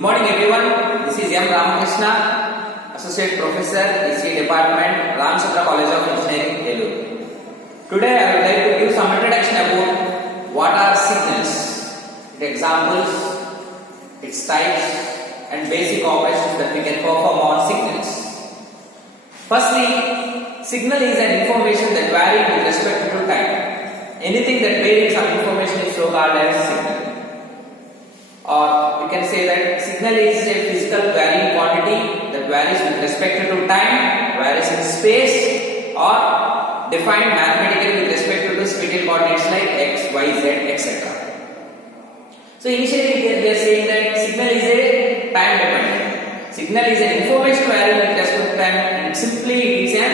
Good morning everyone. This is M. Ramakrishna, Associate Professor, EC Department, Ramachandra College of Engineering, Elur. Today I would like to give some introduction about what are signals, its examples, its types and basic operations that we can perform on signals. Firstly, signal is an information that varies with respect to time. Anything that varies some information is so called as signal. Or you can say that signal is a physical varying quantity that varies with respect to time, varies in space, or defined mathematically with respect to the spatial coordinates like x, y, z, etc. So initially they are saying that signal is a time dependent. Signal is an information varying with respect to time and simply it is a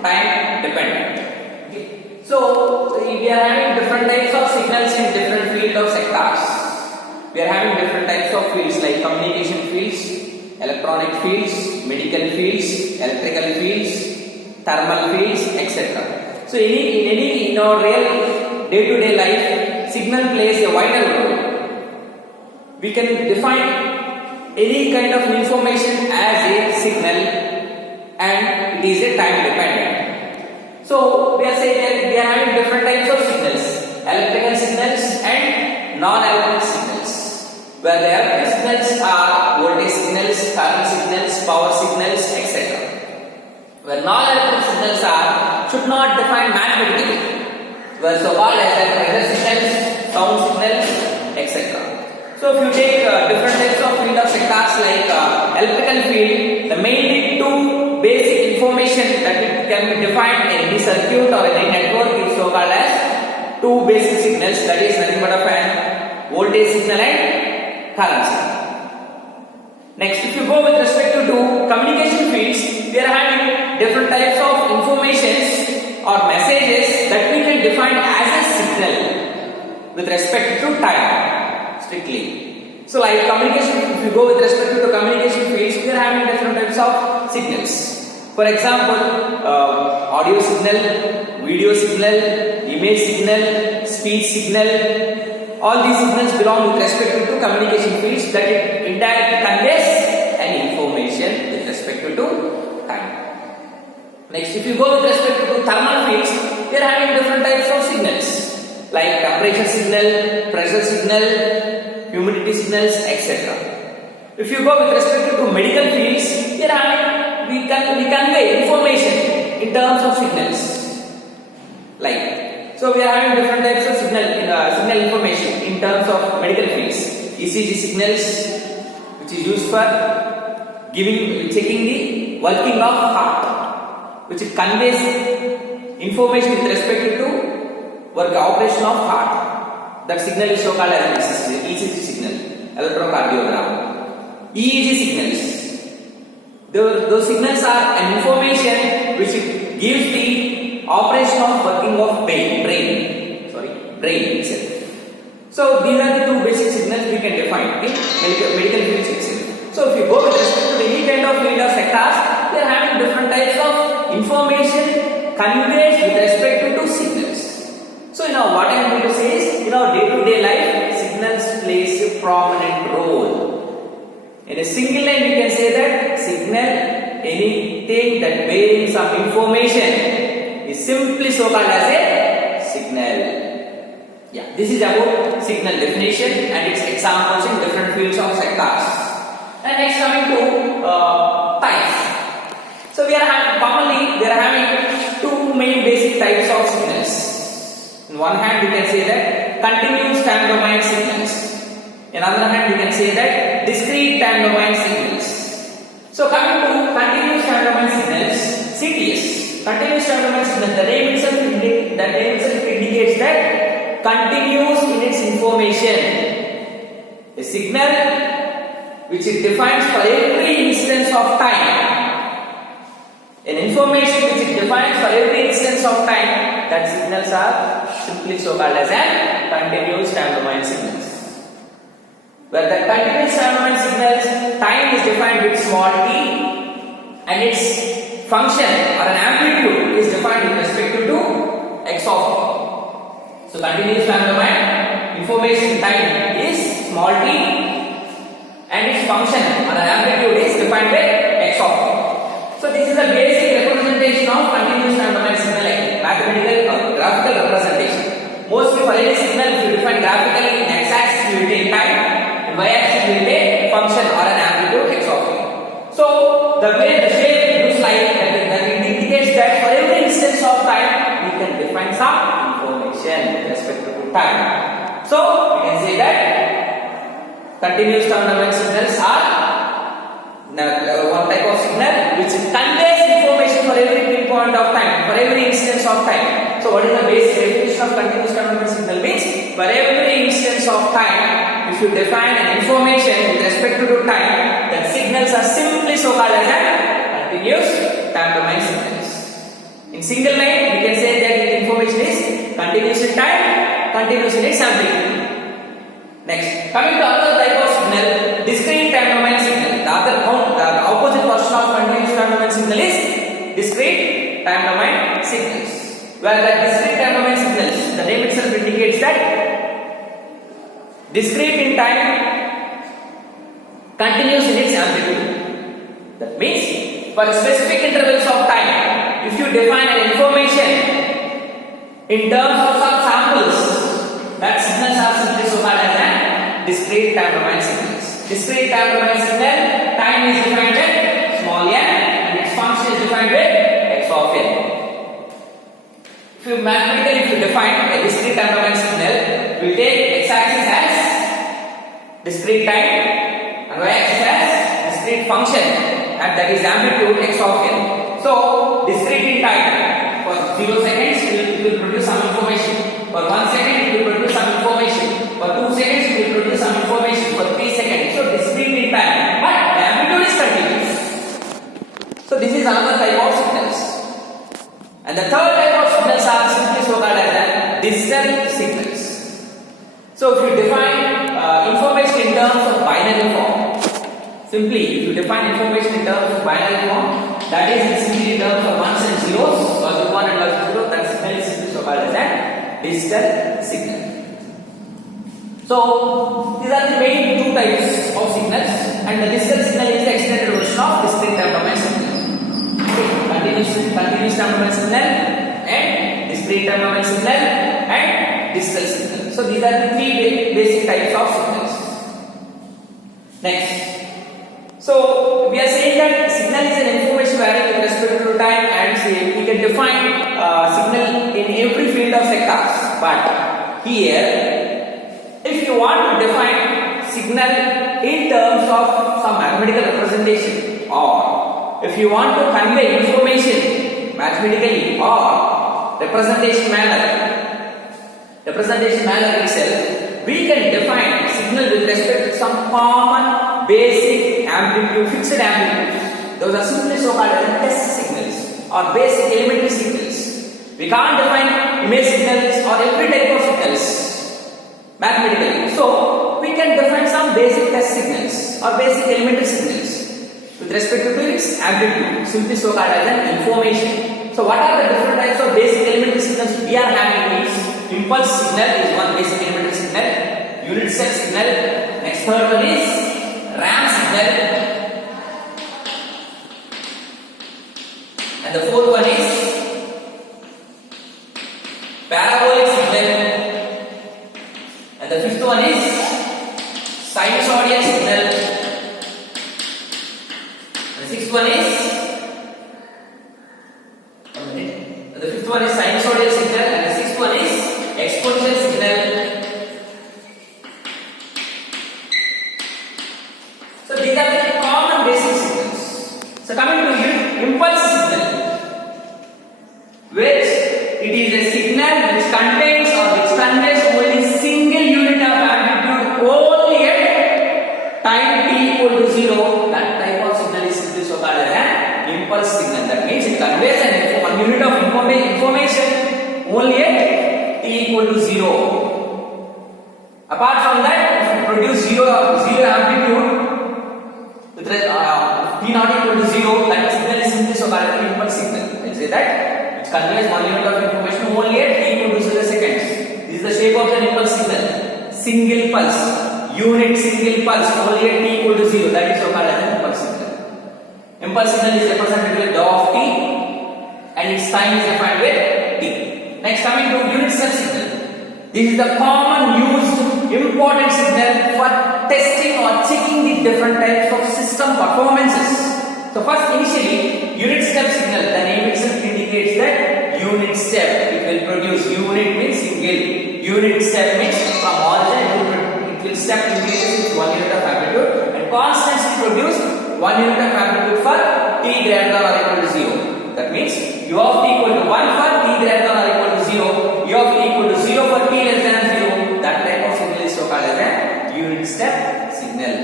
time dependent. Okay. So we are having different types of signals in different field of sectors. We are having different types of fields like communication fields, electronic fields, medical fields, electrical fields, thermal fields, etc. So in our real day-to-day life, signal plays a vital role. We can define any kind of information as a signal and it is a time dependent. So we are saying that we are having different types of signals, electrical signals and non-electrical signals. Where the electrical signals are voltage signals, current signals, power signals, etc. Where non-electrical signals are should not define mathematically. Where so called as pressure signals, sound signals, etc. So if you take different types of field of sectors like electrical field, the mainly two basic information that it can be defined in any circuit or any network is so called as two basic signals, that is nothing but of an voltage signal and current signal. Next, if you go with respect to communication fields, we are having different types of informations or messages that we can define as a signal with respect to time strictly. So like communication, if you go with respect to communication fields, we are having different types of signals. For example, audio signal, video signal, image signal, speech signal. All these signals belong with respect to communication fields that it indirectly conveys an information with respect to time. Next, if you go with respect to thermal fields, we are having different types of signals like temperature signal, pressure signal, humidity signals, etc. If you go with respect to medical fields, we convey information in terms of signals. So we are having different types of signal information in terms of medical fields. ECG signals, which is used for checking the working of heart, which it conveys information with respect to work operation of heart. That signal is so called as ECG signal, electrocardiogram. EEG signals, those signals are an information which it gives the operation of working of brain itself. So these are the two basic signals we can define in medical fields itself. So if you go with respect to any kind of field of sectors, they are having different types of information conveyed with respect to signals. So now what I am going to say is, in our day-to-day life, signals plays a prominent role. In a single line, you can say that signal, anything that bearing some information, is simply so called as a signal. Yeah, this is about signal definition and its examples in different fields of sectors. And next coming to types. So we are having two main basic types of signals. On one hand, you can say that continuous time domain signals. On the other hand, you can say that discrete time domain signals. So coming to continuous time domain signals, CTS. Continuous time domain signal, the name itself indicates that continuous in its information. A signal which it defines for every instance of time. An information which it defines for every instance of time, that signals are simply so called as a continuous time domain signals. Where the continuous time domain signals, time is defined with small t and its function or an amplitude is defined with respect to x of t. So continuous time domain information time is small t and its function or an amplitude is defined by x of t. So this is a basic representation of continuous time domain signal, like mathematical or graphical representation. Mostly for any signal, if you define graphically, in x-axis you will take time, in y-axis you will take function or an amplitude x of t. So the way the shape looks like that it indicates that for every instance of time we can define some information with respect to time. So we can say that continuous time domain signals are one type of signal which conveys information for every pinpoint of time, for every instance of time. So what is the basic definition of continuous time domain signal? Means for every instance of time, if you define an information with respect to time, then signals are simply so called as continuous time domain signals. In single line, we can say that the information is continuous in time, continuous in its amplitude. Next, coming to another type of signal, discrete time domain signal. The opposite version of continuous time domain signal is discrete time domain signals. Where the discrete time domain signals, the name itself indicates that discrete in time, continuous in its amplitude. That means for specific intervals of time, if you define an information in terms of some samples, that signals are simply so called as discrete time domain signals. Discrete time domain signal, time is defined with small n and its function is defined with x of n. If you mathematically define a discrete time domain signal, we will take x-axis as discrete time and y-axis as discrete function, and that is amplitude x of n. So discrete in time, for 0 seconds it will produce some information, for 1 second it will produce some information, for 2 seconds it will produce some information, for 3 seconds. So discrete in time, but the amplitude is continuous. So this is another type of signals. And the third type of signals are simply so called as digital signals. So if you define information in terms of binary form, simply if you define information in terms of binary form, that is simply in terms of ones and zeros, logic 1 and logic 0, that signal is simply so called as a digital signal. So these are the main two types of signals, and the digital signal is the extended version of discrete time domain signal. Continuous time domain signal and discrete time domain signal and digital signal. So these are the three basic types of signals. Next, so we are saying that signal is an information varying with respect to time, and we can define signal in every field of sectors. But here, if you want to define signal in terms of some mathematical representation, or if you want to convey information mathematically or representation manner itself, we can define signal with respect to some common basic amplitude, fixed amplitudes. Those are simply so called as test signals or basic elementary signals. We can't define image signals or every type of signals mathematically. So we can define some basic test signals or basic elementary signals with respect to its amplitude, simply so called as an information. So what are the different types of basic elementary signals we are having? Is impulse signal is one basic elementary signal, unit step signal, next third one is ramp signal, and the fourth one is parabolic signal, and the fifth one is sinusoidal signal. The sixth one is the fifth one is sinusoidal signal, and the sixth one is exponential signal. So these are the common basic signals. So coming to impulse signal, which it is a signal which contains or which conveys only single unit of amplitude only at time t equal to 0. That type of signal is simply so called as an impulse signal. That means it conveys one unit of information only at t equal to 0. Apart from that, if you produce zero amplitude with t not equal to 0, that signal is simply so called as an impulse signal. Let's say that it conveys one unit of information only at t equal to 0 seconds. This is the shape of the impulse signal. Single pulse, unit single pulse only at t equal to 0, that is so called as an impulse signal. Impulse signal is represented with dou of t and its time is defined with t. Next, coming to unit step signal. This is the common used important signal for testing or checking the different types of system performances. So first, initially, unit step signal, the name itself indicates that unit step, it will produce, unit means single, unit step means from origin it will step increases with 1 unit of amplitude and constantly produce 1 unit of amplitude for t greater than or equal to 0. That means u of t equal to 1 for t greater than or equal to 0, u of t equal to 0 for t less than 0. That type of signal is so called as a unit step signal.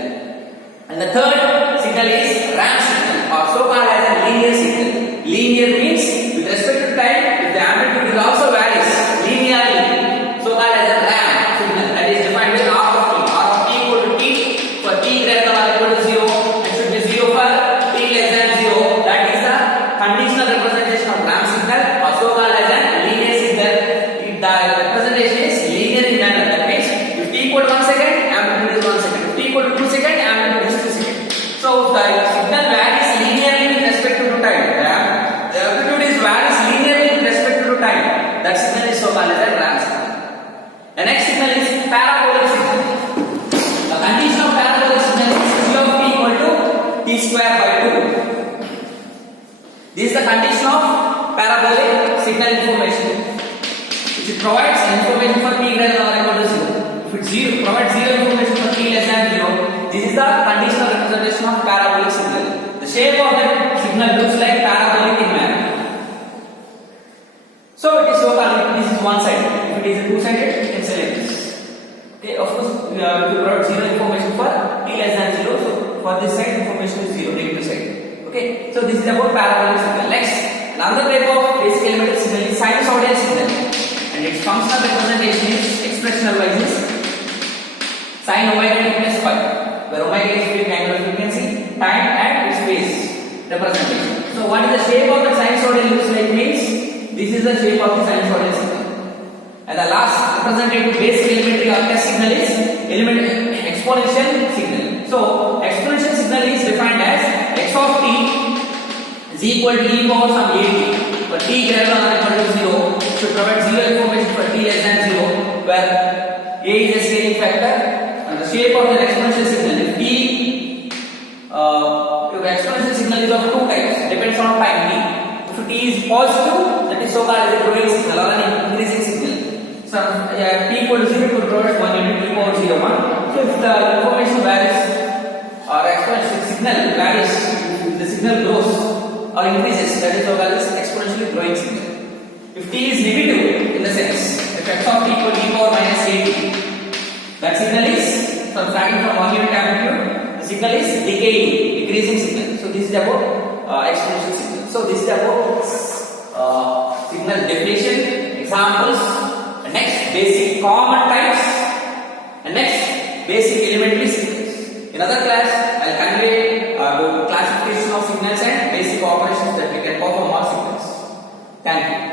And the third signal is ramp signal or so called as a linear signal. Linear means with respect to time, if the amplitude is also varies linearly, so called as a ramp signal, that is defined with r of t. R of t equal to t for t greater than or equal to 0 and should be 0 for t less than 0. That is the conditional representation of ramp signal or so called as a linear signal. If the representation is linear in manner, that means if t equal to 1 second, amplitude is 1 second. If t equal to 2 second, amplitude is 2 second. So the signal varies linearly with respect to time. The amplitude is varies linearly with respect to time. That signal is so called as a ramp signal. The next signal is parabolic signal. The condition of parabolic signal is g of t equal to t square by 2. This is the condition of parabolic signal information. It provides information for t greater than or equal to 0. If it provides 0 information for t less than 0, this is the conditional representation of parabolic signal. The shape of the signal looks like parabolic in manner. So it is so called, this is one side. If it is a two-sided, you can say like this. Okay, of course, we provide 0 information for t less than 0. So for this side, information is 0, negative side. Okay, so this is about parabolic signal. Next, another type of basic elemental signal is sinusoidal signal, and its functional representation is expressional wise is sin omega t plus phi, where omega is Planck angular frequency, time and its phase representation. So what is the shape of the sinusoidal looks like means this is the shape of the sinusoidal signal. And the last representative basic elementary or test signal is exponential signal. So exponential signal is defined as x of t is equal to e power some a t for t greater than or equal to 0 should provide 0 information for t less than 0, where a is a scaling factor. And the shape of the exponential signal, if t your exponential signal is of two types, depends on time t. If t is positive, that is so called as a growing signal or an increasing signal. So t equal to 0 could provide 1 unit e power 0 1. So if the information varies or exponential signal varies, if the signal grows or increases, that is so called as exponentially growing signal. If t is negative in the sense, if x of t equal to e power minus a t, that signal is starting from 1 unit amplitude, the signal is decaying, decreasing signal. So this is about exponential signal. So this is about signal definition, examples, and next basic common types, and next basic elementary signals. In other class, I will convey the classification of signals and basic operations that we can perform on signals. Thank you.